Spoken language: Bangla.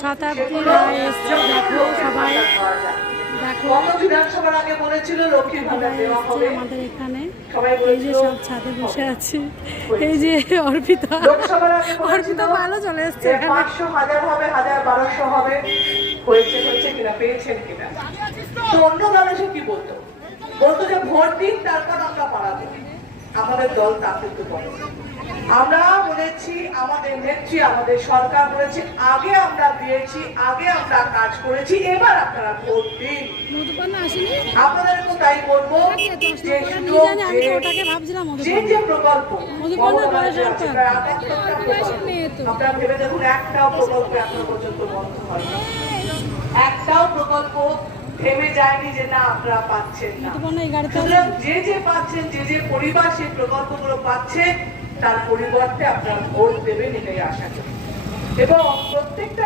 শতাব্দীরা এসছে, দেখো সবাই, দেখো বিধানসভার আগে বলেছিল লক্ষ্মীর ভান্ডার দেওয়া হবে আমাদের এখানে। সবাই এই যে সব ছাদে বসে আছে, এই যে অর্পিতা, লোকসভার আগে অর্পিতা ভালো চলে এসছে। 500 1000 হবে, 1200 হবে, হয়েছে কিনা, পেয়েছেন কিনা। তো অন্য দল এসে কি বলতো যে ভোট দিন তারপর আমরা পাড়াবো। আমাদের দল তা কিন্তু বলে, আমরা বলেছি, আমাদের নেত্রী, আমাদের সরকার বলেছে আগে আমরা দিয়েছি, আগে আমরা কাজ করেছি, এবার আপনারা ভোট দিন। আপনাদেরকেও তাই বলবো যে যে প্রকল্প আপনারা ভেবে দেখুন, একটাও প্রকল্প এখনো পর্যন্ত বন্ধ হয়নি, একটাও প্রকল্প থেমে যায়নি যে না আপনারা পাচ্ছেন না। সুতরাং যে পাচ্ছেন, যে পরিবার সেই প্রকল্পগুলো পাচ্ছে, তার পরিবর্তে আপনারা ভোট দেবেন, এটাই আশা করি। এবং প্রত্যেকটা